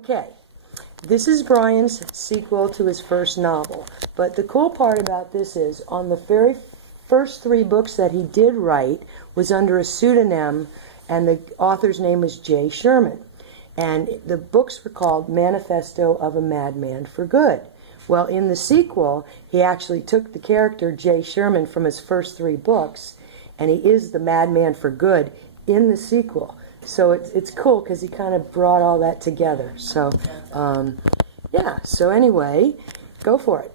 Okay, this is Bryan's sequel to his first novel, but the cool part about this is on the very first 3 books that he did write was under a pseudonym, and the author's name was J. Sherman, and the books were called Manifesto of a Madman for Good. Well, in the sequel, he actually took the character J. Sherman from his first 3 books, and he is the Madman for Good in the sequel. So it's cool because he kind of brought all that together. So, yeah. So anyway, go for it.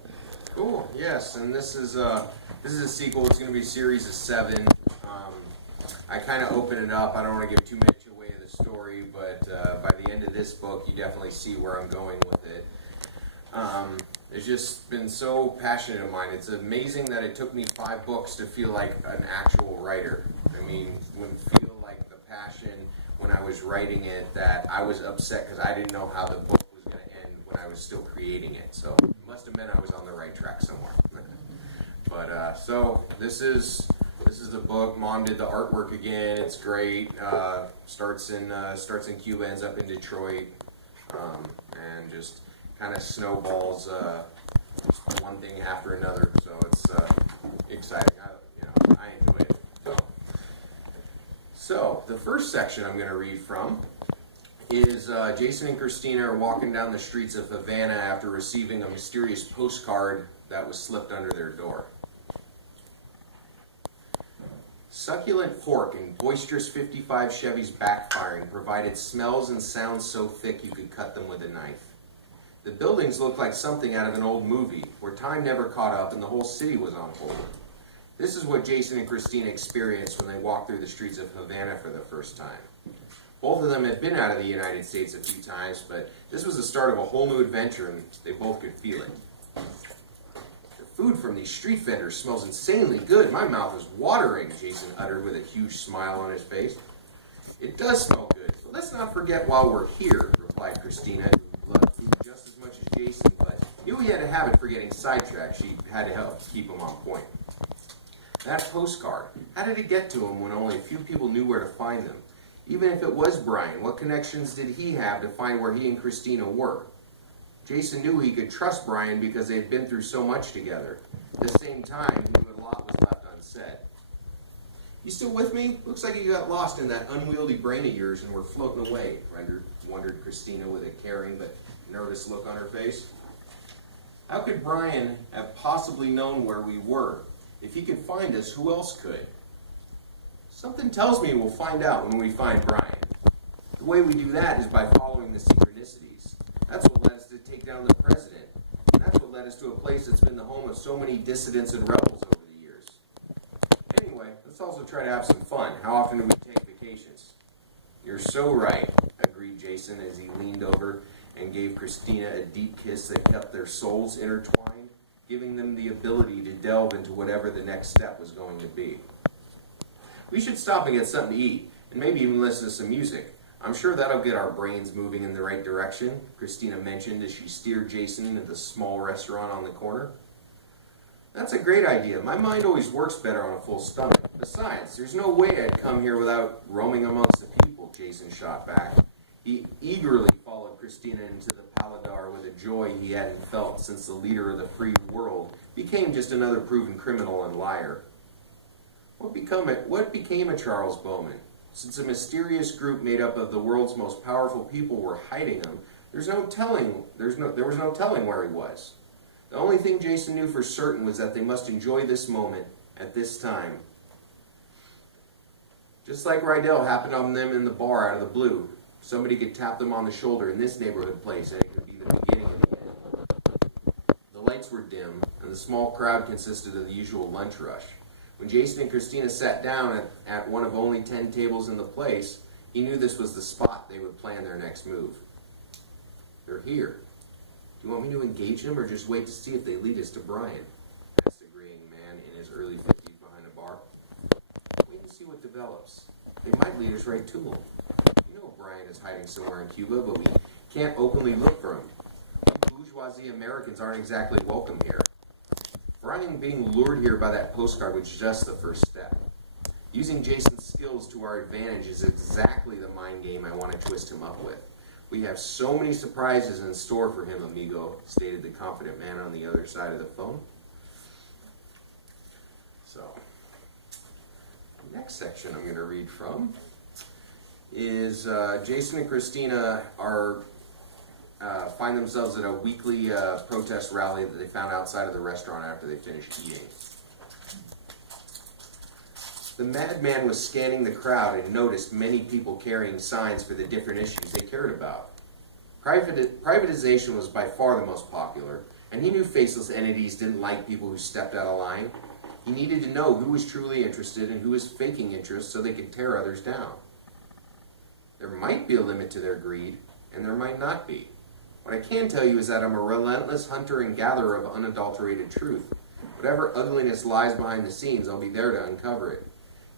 Cool. Yes, and this is a sequel. It's going to be a series of 7. I kind of open it up. I don't want to give too much away of the story, but by the end of this book, you definitely see where I'm going with it. It's just been so passionate of mine. It's amazing that it took me 5 books to feel like an actual writer. I mean, feel like the passion when I was writing it, that I was upset because I didn't know how the book was going to end when I was still creating it. So it must have meant I was on the right track somewhere. But so this is the book. Mom did the artwork again. It's great. Starts in Cuba, ends up in Detroit, and just kind of snowballs just one thing after another. So it's exciting. I enjoy it. So the first section I'm going to read from is Jason and Christina are walking down the streets of Havana after receiving a mysterious postcard that was slipped under their door. Succulent pork and boisterous 55 Chevys backfiring provided smells and sounds so thick you could cut them with a knife. The buildings looked like something out of an old movie, where time never caught up and the whole city was on hold. This is what Jason and Christina experienced when they walked through the streets of Havana for the first time. Both of them had been out of the United States a few times, but this was the start of a whole new adventure, and they both could feel it. The food from these street vendors smells insanely good. My mouth is watering, Jason uttered with a huge smile on his face. It does smell good, but let's not forget while we're here, replied Christina, who loved food just as much as Jason, but knew he had a habit for getting sidetracked. She had to help keep him on point. That postcard, how did it get to him when only a few people knew where to find them? Even if it was Bryan, what connections did he have to find where he and Christina were? Jason knew he could trust Bryan because they had been through so much together. At the same time, he knew a lot was left unsaid. You still with me? Looks like you got lost in that unwieldy brain of yours and were floating away, wondered Christina with a caring but nervous look on her face. How could Bryan have possibly known where we were? If he could find us, who else could? Something tells me we'll find out when we find Bryan. The way we do that is by following the synchronicities. That's what led us to take down the president. And that's what led us to a place that's been the home of so many dissidents and rebels over the years. Anyway, let's also try to have some fun. How often do we take vacations? You're so right, agreed Jason as he leaned over and gave Christina a deep kiss that kept their souls intertwined, giving them the ability to delve into whatever the next step was going to be. We should stop and get something to eat, and maybe even listen to some music. I'm sure that'll get our brains moving in the right direction, Christina mentioned as she steered Jason into the small restaurant on the corner. That's a great idea. My mind always works better on a full stomach. Besides, there's no way I'd come here without roaming amongst the people, Jason shot back. He eagerly followed Christina into the Paladar with a joy he hadn't felt since the leader of the free world became just another proven criminal and liar. What became of Charles Bowman? Since a mysterious group made up of the world's most powerful people were hiding him, there was no telling where he was. The only thing Jason knew for certain was that they must enjoy this moment at this time. Just like Rydell happened on them in the bar out of the blue. Somebody could tap them on the shoulder in this neighborhood place, and it could be the beginning of the end. The lights were dim, and the small crowd consisted of the usual lunch rush. When Jason and Christina sat down at one of only 10 tables in the place, he knew this was the spot they would plan their next move. They're here. Do you want me to engage them, or just wait to see if they lead us to Bryan? Asked a graying man in his early 50s behind a bar. Wait and see what develops. They might lead us right to him. Bryan is hiding somewhere in Cuba, but we can't openly look for him. We bourgeoisie Americans aren't exactly welcome here. Bryan being lured here by that postcard was just the first step. Using Jason's skills to our advantage is exactly the mind game I want to twist him up with. We have so many surprises in store for him, amigo, stated the confident man on the other side of the phone. So, the next section I'm going to read from is Jason and Christina find themselves at a weekly protest rally that they found outside of the restaurant after they finished eating. The madman was scanning the crowd and noticed many people carrying signs for the different issues they cared about. Privatization was by far the most popular, and he knew faceless entities didn't like people who stepped out of line. He needed to know who was truly interested and who was faking interest so they could tear others down. There might be a limit to their greed, and there might not be. What I can tell you is that I'm a relentless hunter and gatherer of unadulterated truth. Whatever ugliness lies behind the scenes, I'll be there to uncover it.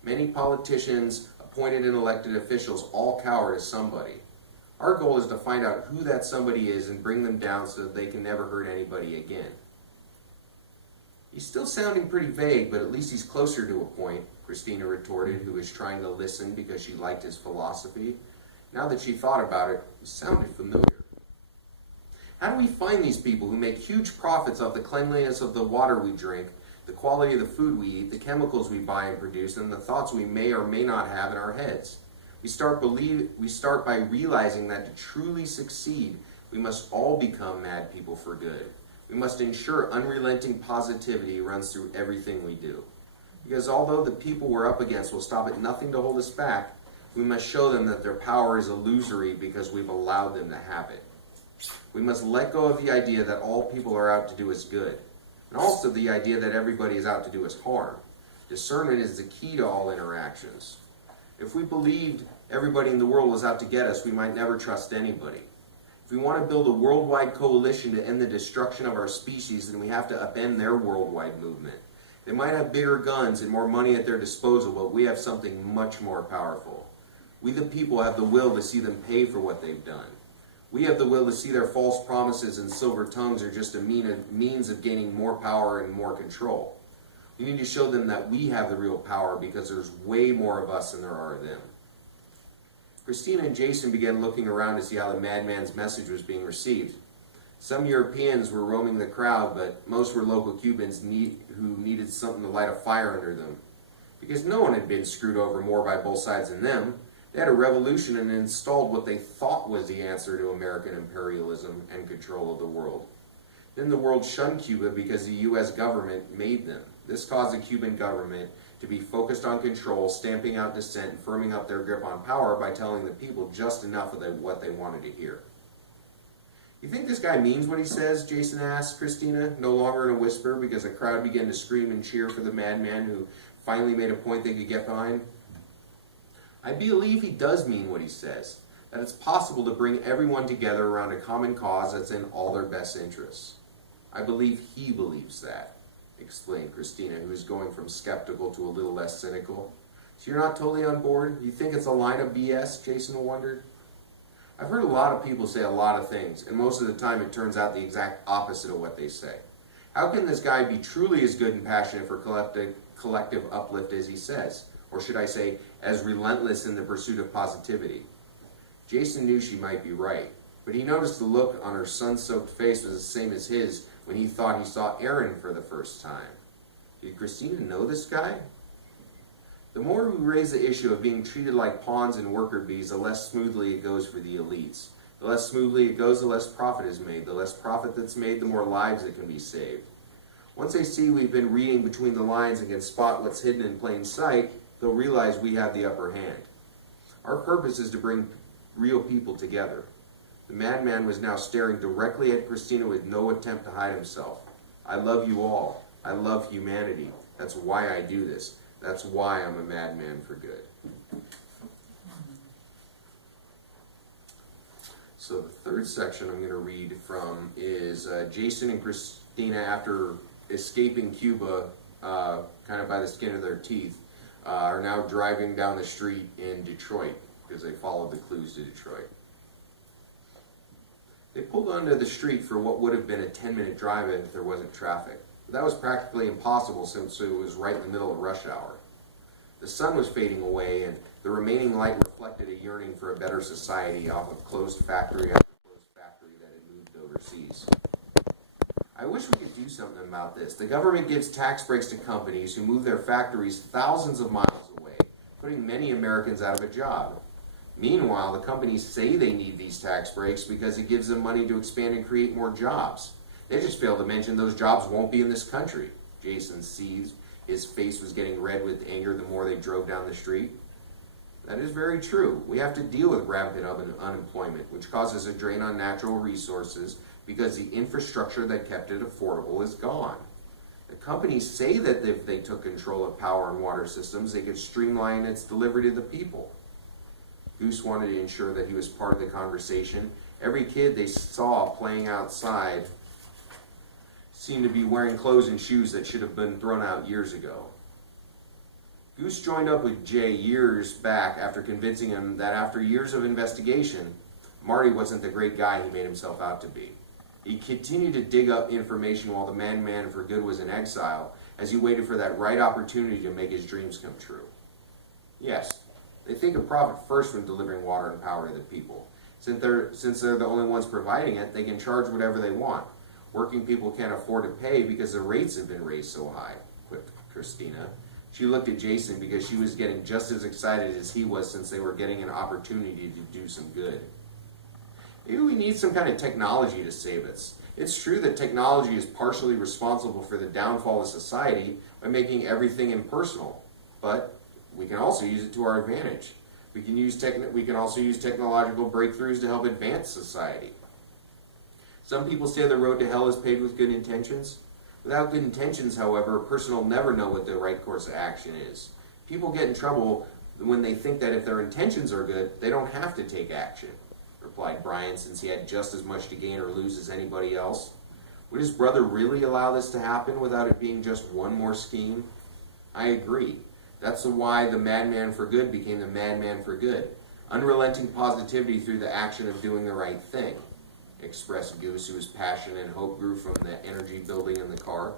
Many politicians, appointed and elected officials, all cower to somebody. Our goal is to find out who that somebody is and bring them down so that they can never hurt anybody again. He's still sounding pretty vague, but at least he's closer to a point, Christina retorted, who was trying to listen because she liked his philosophy. Now that she thought about it, he sounded familiar. How do we find these people who make huge profits off the cleanliness of the water we drink, the quality of the food we eat, the chemicals we buy and produce, and the thoughts we may or may not have in our heads? We start by realizing that to truly succeed, we must all become mad people for good. We must ensure unrelenting positivity runs through everything we do. Because although the people we're up against will stop at nothing to hold us back, we must show them that their power is illusory because we've allowed them to have it. We must let go of the idea that all people are out to do us good, and also the idea that everybody is out to do us harm. Discernment is the key to all interactions. If we believed everybody in the world was out to get us, we might never trust anybody. If we want to build a worldwide coalition to end the destruction of our species, then we have to upend their worldwide movement. They might have bigger guns and more money at their disposal, but we have something much more powerful. We the people have the will to see them pay for what they've done. We have the will to see their false promises and silver tongues are just a means of gaining more power and more control. We need to show them that we have the real power because there's way more of us than there are of them. Christina and Jason began looking around to see how the madman's message was being received. Some Europeans were roaming the crowd, but most were local Cubans who needed something to light a fire under them. Because no one had been screwed over more by both sides than them. They had a revolution and installed what they thought was the answer to American imperialism and control of the world. Then the world shunned Cuba because the U.S. government made them. This caused the Cuban government to be focused on control, stamping out dissent, and firming up their grip on power by telling the people just enough of what they wanted to hear. You think this guy means what he says? Jason asked Christina, no longer in a whisper, because the crowd began to scream and cheer for the madman who finally made a point they could get behind. I believe he does mean what he says, that it's possible to bring everyone together around a common cause that's in all their best interests. I believe he believes that, explained Christina, who was going from skeptical to a little less cynical. So you're not totally on board? You think it's a line of BS? Jason wondered. I've heard a lot of people say a lot of things, and most of the time it turns out the exact opposite of what they say. How can this guy be truly as good and passionate for collective uplift as he says? Or should I say, as relentless in the pursuit of positivity? Jason knew she might be right, but he noticed the look on her sun-soaked face was the same as his when he thought he saw Aaron for the first time. Did Christina know this guy? The more we raise the issue of being treated like pawns and worker bees, the less smoothly it goes for the elites. The less smoothly it goes, the less profit is made. The less profit that's made, the more lives that can be saved. Once they see we've been reading between the lines and can spot what's hidden in plain sight, they'll realize we have the upper hand. Our purpose is to bring real people together. The madman was now staring directly at Christina with no attempt to hide himself. I love you all. I love humanity. That's why I do this. That's why I'm a madman for good. So the third section I'm going to read from is Jason and Christina, after escaping Cuba kind of by the skin of their teeth, are now driving down the street in Detroit because they followed the clues to Detroit. They pulled onto the street for what would have been a 10-minute drive if there wasn't traffic. But that was practically impossible since it was right in the middle of rush hour. The sun was fading away and the remaining light reflected a yearning for a better society off of closed factory after closed factory that had moved overseas. I wish we could do something about this. The government gives tax breaks to companies who move their factories thousands of miles away, putting many Americans out of a job. Meanwhile, the companies say they need these tax breaks because it gives them money to expand and create more jobs. They just fail to mention those jobs won't be in this country. Jason seethed. His face was getting red with anger the more they drove down the street. That is very true. We have to deal with rampant unemployment, which causes a drain on natural resources because the infrastructure that kept it affordable is gone. The companies say that if they took control of power and water systems, they could streamline its delivery to the people. Goose wanted to ensure that he was part of the conversation. Every kid they saw playing outside seemed to be wearing clothes and shoes that should have been thrown out years ago. Goose joined up with Jay years back after convincing him that after years of investigation, Marty wasn't the great guy he made himself out to be. He continued to dig up information while the man for good was in exile as he waited for that right opportunity to make his dreams come true. Yes, they think of profit first when delivering water and power to the people. Since they're the only ones providing it, they can charge whatever they want. Working people can't afford to pay because the rates have been raised so high, quipped Christina. She looked at Jason because she was getting just as excited as he was since they were getting an opportunity to do some good. Maybe we need some kind of technology to save us. It's true that technology is partially responsible for the downfall of society by making everything impersonal, but we can also use it to our advantage. We can also use technological breakthroughs to help advance society. Some people say the road to hell is paved with good intentions. Without good intentions, however, a person will never know what the right course of action is. People get in trouble when they think that if their intentions are good, they don't have to take action, replied Bryan, since he had just as much to gain or lose as anybody else. Would his brother really allow this to happen without it being just one more scheme? I agree. That's why the madman for good became the madman for good. Unrelenting positivity through the action of doing the right thing, expressed Goose, whose passion and hope grew from the energy building in the car.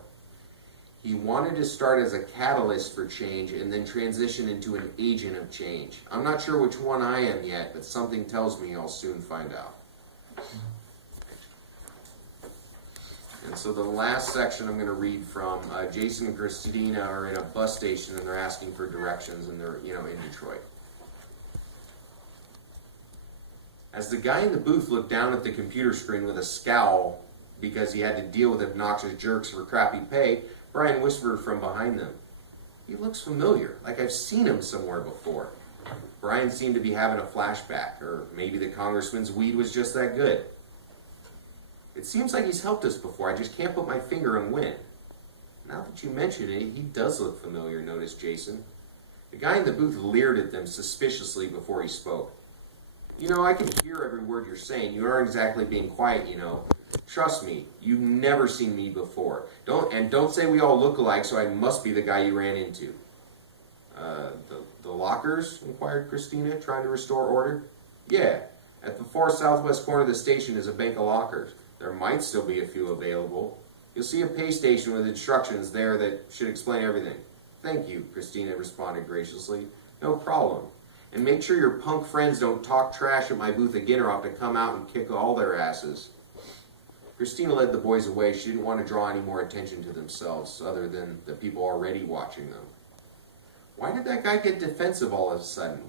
He wanted to start as a catalyst for change and then transition into an agent of change. I'm not sure which one I am yet, but something tells me I'll soon find out. And so the last section I'm going to read from, Jason and Christina are in a bus station and they're asking for directions and they're, in Detroit. As the guy in the booth looked down at the computer screen with a scowl because he had to deal with obnoxious jerks for crappy pay, Bryan whispered from behind them, "He looks familiar, like I've seen him somewhere before." Bryan seemed to be having a flashback, or maybe the congressman's weed was just that good. "It seems like he's helped us before, I just can't put my finger on when." "Now that you mention it, he does look familiar," noticed Jason. The guy in the booth leered at them suspiciously before he spoke. "I can hear every word you're saying. You aren't exactly being quiet, Trust me, you've never seen me before. Don't say we all look alike, so I must be the guy you ran into." The lockers?" inquired Christina, trying to restore order. "Yeah, at the far southwest corner of the station is a bank of lockers. There might still be a few available. You'll see a pay station with instructions there that should explain everything." "Thank you," Christina responded graciously. "No problem. And make sure your punk friends don't talk trash at my booth again or I'll have to come out and kick all their asses." Christina led the boys away. She didn't want to draw any more attention to themselves other than the people already watching them. "Why did that guy get defensive all of a sudden?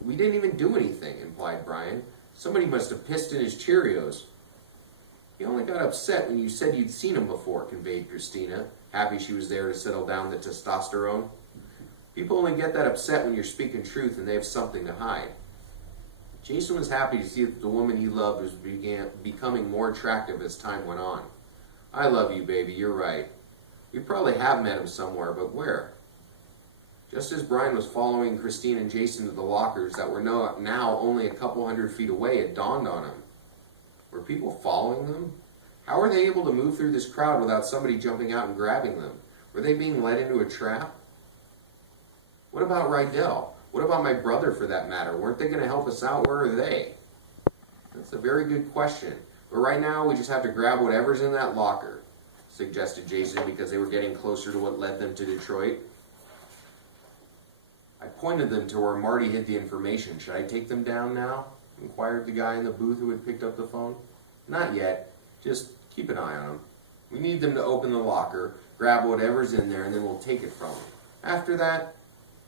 We didn't even do anything," implied Bryan. "Somebody must have pissed in his Cheerios." "He only got upset when you said you'd seen him before," conveyed Christina, happy she was there to settle down the testosterone. "People only get that upset when you're speaking truth and they have something to hide." Jason was happy to see that the woman he loved was becoming more attractive as time went on. "I love you, baby, you're right. We probably have met him somewhere, but where?" Just as Bryan was following Christine and Jason to the lockers that were now only a couple hundred feet away, it dawned on him. Were people following them? How were they able to move through this crowd without somebody jumping out and grabbing them? Were they being led into a trap? What about Rydell? What about my brother, for that matter? Weren't they going to help us out? Where are they? That's a very good question. But right now, we just have to grab whatever's in that locker, suggested Jason, because they were getting closer to what led them to Detroit. I pointed them to where Marty hid the information. Should I take them down now? Inquired the guy in the booth who had picked up the phone. Not yet. Just keep an eye on them. We need them to open the locker, grab whatever's in there, and then we'll take it from them. After that,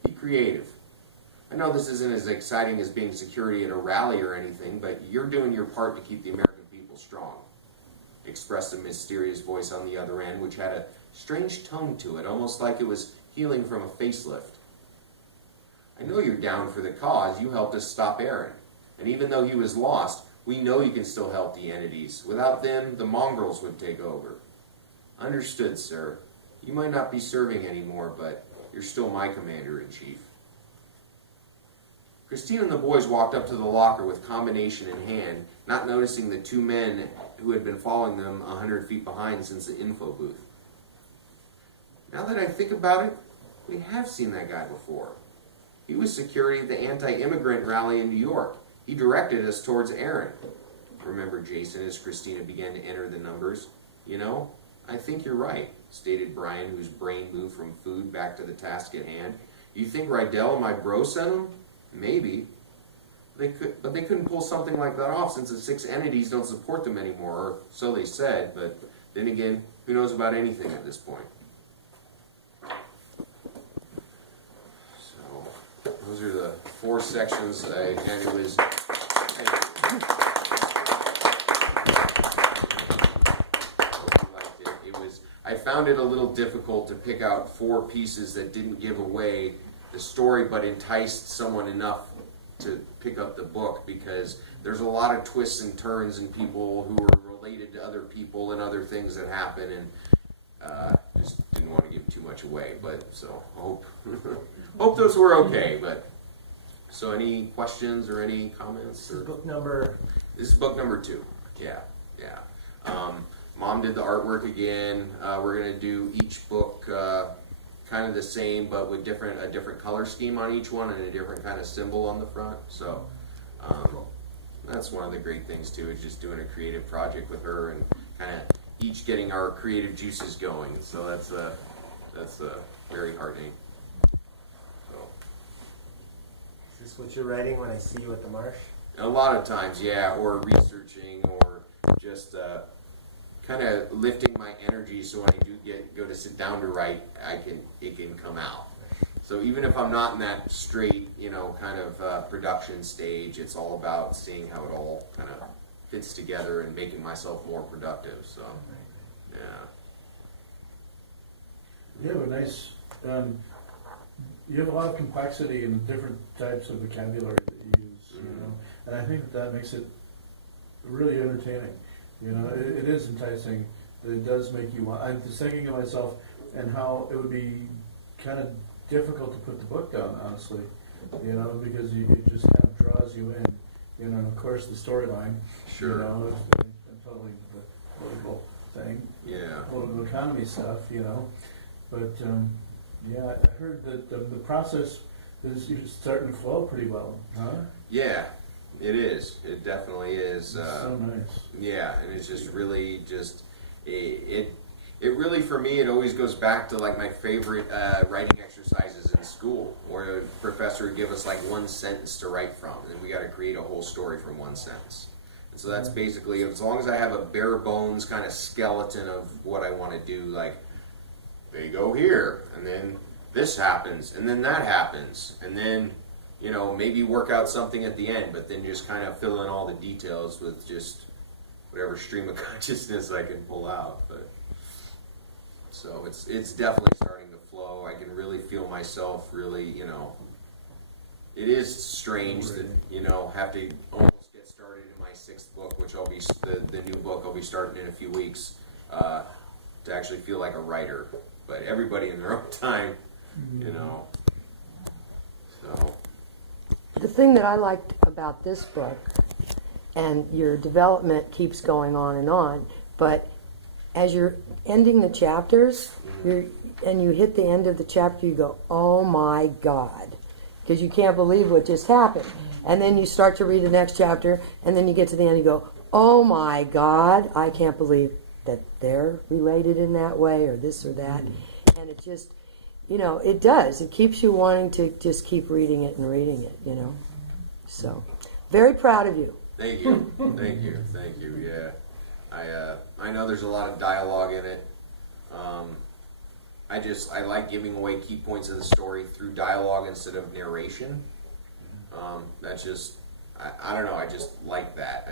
be creative. I know this isn't as exciting as being security at a rally or anything, but you're doing your part to keep the American people strong. Expressed a mysterious voice on the other end, which had a strange tone to it, almost like it was healing from a facelift. I know you're down for the cause. You helped us stop Aaron. And even though he was lost, we know you can still help the entities. Without them, the mongrels would take over. Understood, sir. You might not be serving anymore, but you're still my commander-in-chief. Christine and the boys walked up to the locker with combination in hand, not noticing the two men who had been following them 100 feet behind since the info booth. Now that I think about it, we have seen that guy before. He was security at the anti-immigrant rally in New York. He directed us towards Aaron. Remembered Jason as Christina began to enter the numbers. You know, I think you're right, stated Bryan, whose brain moved from food back to the task at hand. You think Rydell and my bro sent him? Maybe. But they couldn't pull something like that off since the 6 entities don't support them anymore, or so they said, but then again, who knows about anything at this point? So, those are the 4 sections, and it was... I found it a little difficult to pick out 4 pieces that didn't give away the story but enticed someone enough to pick up the book, because there's a lot of twists and turns and people who are related to other people and other things that happen, and just didn't want to give too much away, but so hope those were okay. But so any questions or any comments? Or, this is book number 2. Yeah. Mom did the artwork again. We're going to do each book kind of the same, but with a different color scheme on each one and a different kind of symbol on the front. So that's one of the great things too, is just doing a creative project with her and kind of each getting our creative juices going. So that's very heartening. So, is this what you're writing when I see you at the marsh? A lot of times, yeah, or researching, or just kind of lifting my energy so when I do go to sit down to write, it can come out. So even if I'm not in that straight, kind of production stage, it's all about seeing how it all kind of fits together and making myself more productive. So, yeah. You have a nice, you have a lot of complexity in different types of vocabulary that you use, and I think that makes it really entertaining. It is enticing. It does make you want. I'm just thinking of myself and how it would be kind of difficult to put the book down, honestly. Because it just kind of draws you in. Of course, the storyline. Sure. And totally the political thing. Yeah. Political economy stuff. But yeah, I heard that the process is starting to flow pretty well, huh? Yeah. It is. It definitely is. So nice. Yeah, and it's just really it really, for me, it always goes back to like my favorite writing exercises in school, where a professor would give us like one sentence to write from, and we got to create a whole story from one sentence. And so that's basically, as long as I have a bare bones kind of skeleton of what I want to do, like they go here, and then this happens, and then that happens, and then maybe work out something at the end, but then just kind of fill in all the details with just whatever stream of consciousness I can pull out. But so it's definitely starting to flow. I can really feel myself really, it is strange that, have to almost get started in my 6th book, which I'll be, the new book I'll be starting in a few weeks, to actually feel like a writer. But everybody in their own time, so. The thing that I liked about this book, and your development keeps going on, but as you're ending the chapters, and you hit the end of the chapter, you go, oh my God, because you can't believe what just happened. And then you start to read the next chapter, and then you get to the end, you go, oh my God, I can't believe that they're related in that way, or this or that. And it just, you know, it does. It keeps you wanting to just keep reading it and reading it, you know. So, very proud of you. Thank you, thank you. Yeah, I know there's a lot of dialogue in it. I like giving away key points of the story through dialogue instead of narration. That's just, I don't know, I just like that.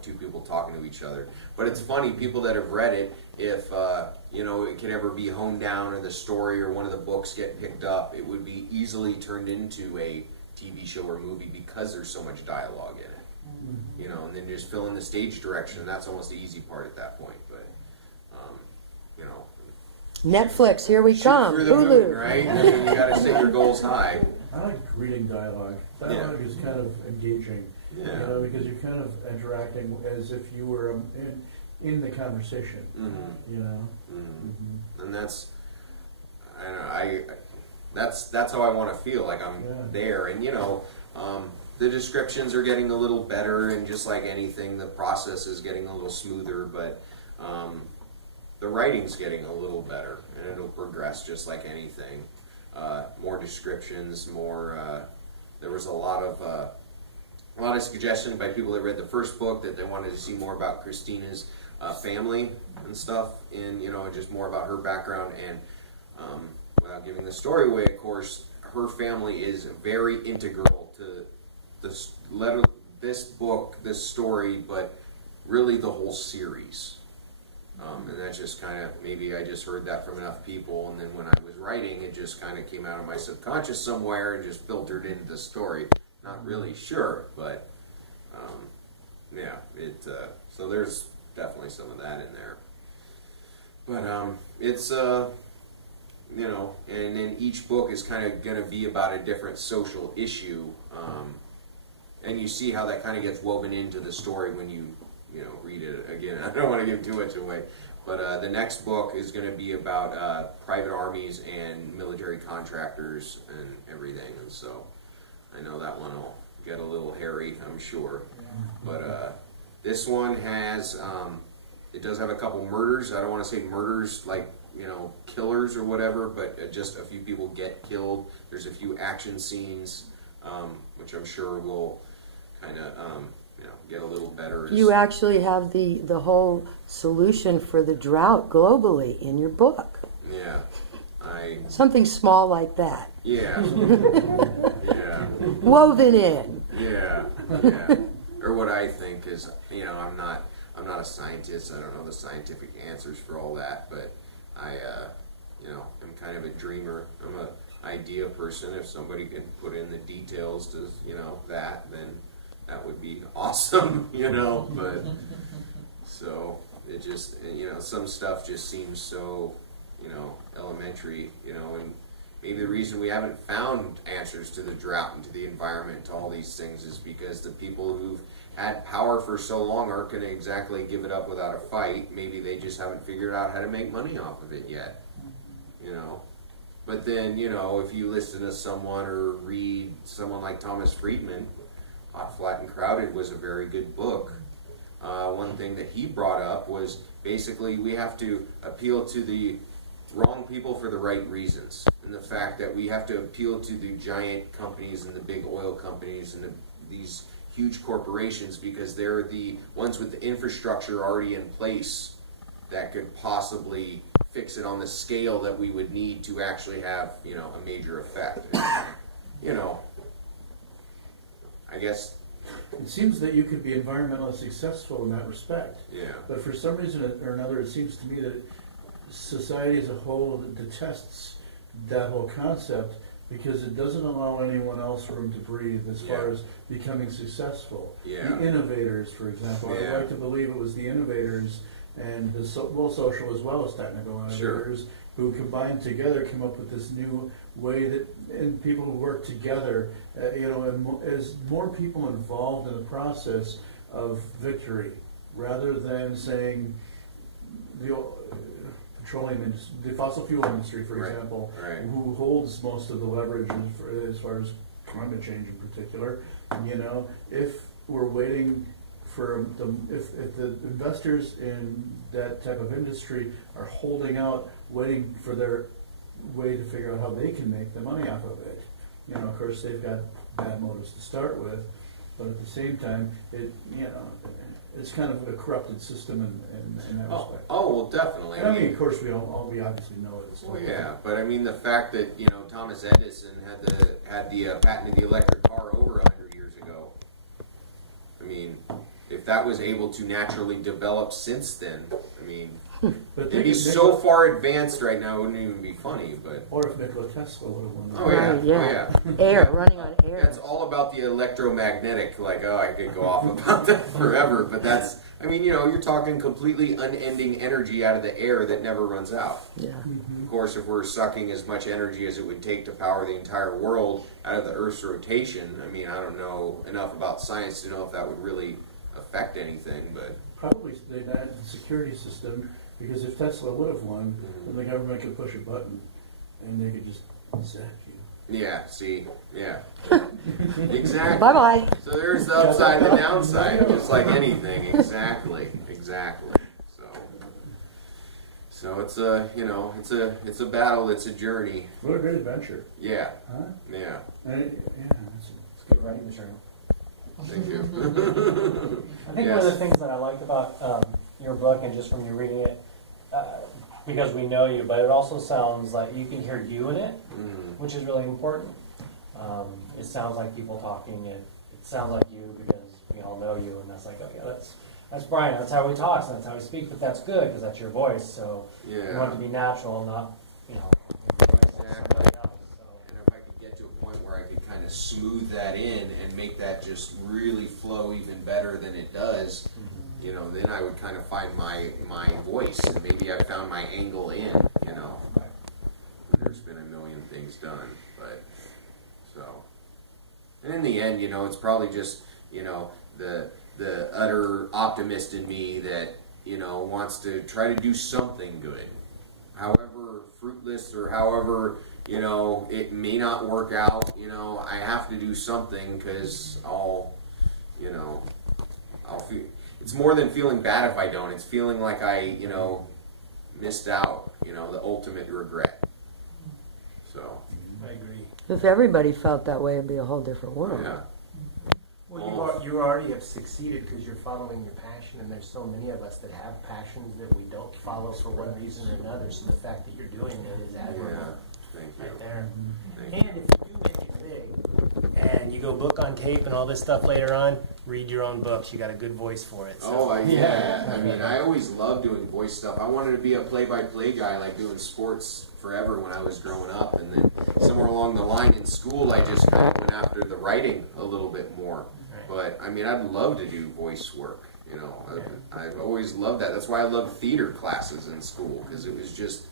Two people talking to each other. But it's funny, people that have read it, if, it could ever be honed down or the story or one of the books get picked up, it would be easily turned into a TV show or movie because there's so much dialogue in it. And then just fill in the stage direction, and that's almost the easy part at that point. But, Netflix, here we shoot come. through the Hulu. moon, right? I mean, you got to set your goals high. I like reading dialogue. Dialogue is kind of engaging, Yeah. because you're kind of interacting as if you were in the conversation, And that's, that's how I want to feel, like I'm there. And the descriptions are getting a little better, and just like anything, the process is getting a little smoother. But the writing's getting a little better, and it'll progress just like anything. More descriptions, more. There was a lot of suggestions by people that read the first book that they wanted to see more about Christina's family and stuff, and just more about her background. And without giving the story away, of course, her family is very integral to this book, this story, but really the whole series. And that's just kind of, maybe I just heard that from enough people, and then when I was writing, it just kind of came out of my subconscious somewhere and just filtered into the story. Not really sure, but so there's definitely some of that in there. But it's and then each book is kind of going to be about a different social issue, and you see how that kind of gets woven into the story when you read it again. I don't want to give too much away, but the next book is going to be about private armies and military contractors and everything, and so I know that one will get a little hairy, I'm sure. But this one has, it does have a couple murders. I don't want to say murders like, killers or whatever, but just a few people get killed. There's a few action scenes, which I'm sure will kind of, get a little better. You actually have the whole solution for the drought globally in your book. Yeah. Something small like that. Yeah. Yeah. Woven in. Yeah. Or what I think is, I'm not a scientist. I don't know the scientific answers for all that, but I'm kind of a dreamer. I'm an idea person. If somebody can put in the details to, that, then that would be awesome, but so it just, some stuff just seems so, elementary, and maybe the reason we haven't found answers to the drought and to the environment, to all these things, is because the people who've had power for so long aren't going to exactly give it up without a fight. Maybe they just haven't figured out how to make money off of it yet, But then, if you listen to someone or read someone like Thomas Friedman, Hot, Flat, and Crowded was a very good book. One thing that he brought up was basically we have to appeal to the wrong people for the right reasons. And the fact that we have to appeal to the giant companies and the big oil companies and these huge corporations because they're the ones with the infrastructure already in place that could possibly fix it on the scale that we would need to actually have, a major effect. I guess it seems that you could be environmentally successful in that respect. Yeah. But for some reason or another, it seems to me that society as a whole detests that whole concept because it doesn't allow anyone else room to breathe as far as becoming successful. Yeah. The innovators, for example. I'd like to believe it was the innovators and the social as well as technical innovators who combined together come up with this new way that, and people who work together, as more people involved in the process of victory, rather than saying the petroleum industry, the fossil fuel industry, for example, who holds most of the leverage as far as climate change in particular. If we're waiting for if the investors in that type of industry are holding out, waiting for their way to figure out how they can make the money off of it. You know, of course, they've got bad motives to start with, but at the same time, it's kind of a corrupted system in that respect. Oh, well, definitely. And I mean, of course, we obviously know it. Well, yeah, but I mean, the fact that, you know, Thomas Edison had the patented the electric car over 100 years ago. I mean, if that was able to naturally develop since then, I mean, it'd be so far advanced right now, it wouldn't even be funny, but... Or if Nikola Tesla would have won that. Oh, yeah. Right, yeah. Oh, yeah. Air, running on air. That's all about the electromagnetic, like, oh, I could go off about that forever, but that's, I mean, you know, you're talking completely unending energy out of the air that never runs out. Yeah. Of course, if we're sucking as much energy as it would take to power the entire world out of the Earth's rotation, I mean, I don't know enough about science to know if that would really affect anything, but... Probably they'd add the security system, because if Tesla would have won, then the government could push a button and they could just zap you. Yeah, see, yeah. Exactly. Bye-bye. So there's the upside and the downside, just like anything. Exactly. So it's a, you know, it's a battle, it's a journey. What a great adventure. Yeah. Huh? Yeah. It's good writing material. Thank you. I think one of the things that I liked about your book, and just from you reading it, because we know you, but it also sounds like you can hear you in it, which is really important. It sounds like people talking. It sounds like you because we all know you, and that's like, okay, that's Bryan. That's how he talks, and that's how he speaks. But that's good because that's your voice. So you want it to be natural, not, you know. Exactly. And if I could get to a point where I could kind of smooth that in and make that just really flow even better than it does, you know, then I would kind of find my voice, and maybe I found my angle in, you know. There's been a million things done, but so. And in the end, you know, it's probably just, you know, the utter optimist in me that, you know, wants to try to do something good. However fruitless or however, you know, it may not work out, you know, I have to do something because I'll feel, it's more than feeling bad if I don't. It's feeling like I, you know, missed out, you know, the ultimate regret. So. I agree. If everybody felt that way, it'd be a whole different world. Yeah. Well, you already have succeeded because you're following your passion, and there's so many of us that have passions that we don't follow for one reason or another. So the fact that you're doing it is admirable. Yeah. Thank you. Right there. Thank And if you do make it big, and you go book on tape and all this stuff later on, read your own books. You got a good voice for it. So. Oh, yeah. I mean, I always loved doing voice stuff. I wanted to be a play-by-play guy, like doing sports forever when I was growing up. And then somewhere along the line in school, I just kind of went after the writing a little bit more. But, I mean, I'd love to do voice work, you know. I've always loved that. That's why I loved theater classes in school, because it was just,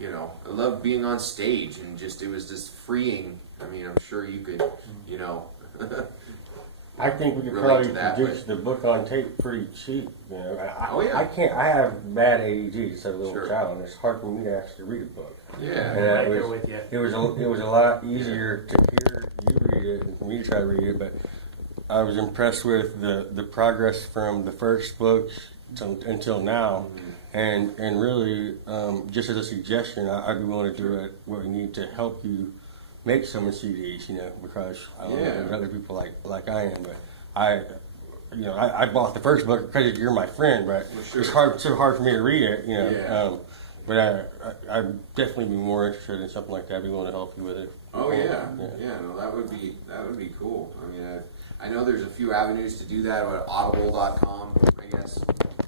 you know, I loved being on stage, and just, it was just freeing. I mean, I'm sure you could, you know. I think we could relate probably to that, produce the book on tape pretty cheap. You know, Oh, yeah. I can't. I have bad ADD, just a little Sure. child, and it's hard for me to actually read a book. Yeah. And Right it there was, with you. it was a lot easier to hear you read it than for me to try to read it. But I was impressed with the progress from the first books until now, and really, just as a suggestion, I'd be willing to do what we need to help you make some CDs, you know, because I don't know if there's other people like I am, but I bought the first book because you're my friend, but it's so hard for me to read it, you know. Yeah. But I'd definitely be more interested in something like that. I'd be willing to help you with it. Oh yeah. No, that would be cool. I mean, I know there's a few avenues to do that. Audible.com, I guess.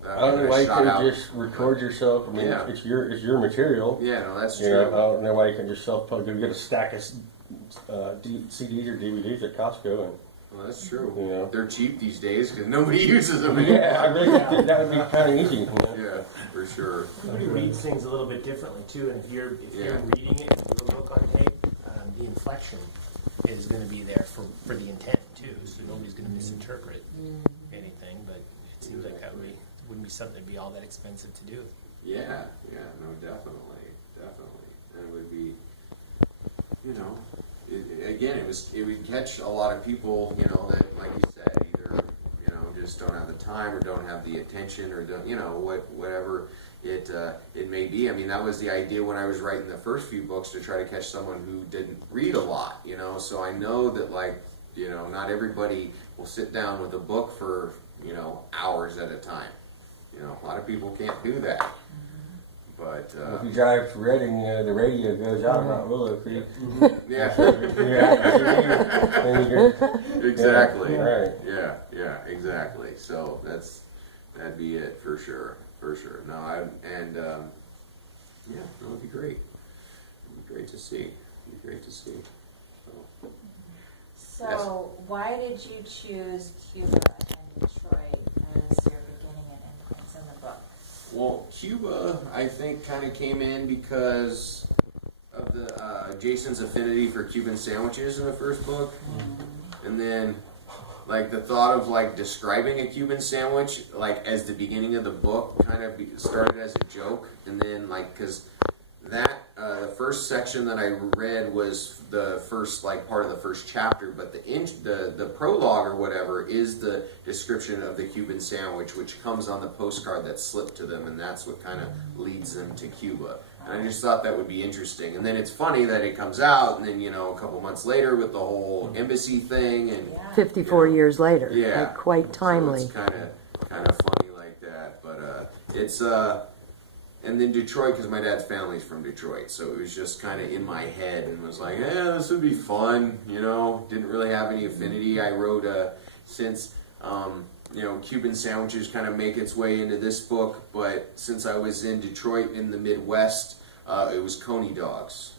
I don't know why you couldn't just record yourself. I mean, it's your material. Yeah, no, that's You true. know, I don't know why you can't just self-publish. Get a stack of CDs or DVDs at Costco, and Well, that's true. you know. They're cheap these days because nobody uses them Yeah, anymore. I really think that would be kind of easy. You know? Yeah, for sure. Everybody reads things a little bit differently too, and if you're reading it and you do a book on tape, the inflection is going to be there for the intent too, so nobody's going to misinterpret anything. But it seems like that wouldn't be something that'd be all that expensive to do. Yeah, no, definitely. And it would be, you know, it would catch a lot of people, you know, that, like you said, either, you know, just don't have the time or don't have the attention or don't, you know, whatever it may be. I mean, that was the idea when I was writing the first few books, to try to catch someone who didn't read a lot, you know. So I know that, like, you know, not everybody will sit down with a book for, you know, hours at a time. You know, a lot of people can't do that. But if you drive to Reading, the radio goes out about Willow Creek. yeah, exactly. Yeah, right. Yeah, exactly. So that'd be it for sure. No, yeah, that would be great. It'd be great to see. So why did you choose Cuba and Detroit as your beginning and end points in the book? Well, Cuba, I think, kind of came in because of the Jason's affinity for Cuban sandwiches in the first book, and then like the thought of like describing a Cuban sandwich like as the beginning of the book kind of started as a joke, and then like because that the first section that I read was the first like part of the first chapter, but the prologue or whatever is the description of the Cuban sandwich, which comes on the postcard that's slipped to them, and that's what kind of leads them to Cuba. And I just thought that would be interesting. And then it's funny that it comes out, and then, you know, a couple months later with the whole embassy thing, and 54 years later. yeah, Like, quite timely. So it's kind of funny like that. But it's and then Detroit, because my dad's family's from Detroit, so it was just kind of in my head and was like, this would be fun, you know. Didn't really have any affinity. I wrote since you know, Cuban sandwiches kind of make its way into this book, but since I was in Detroit in the Midwest, it was Coney dogs.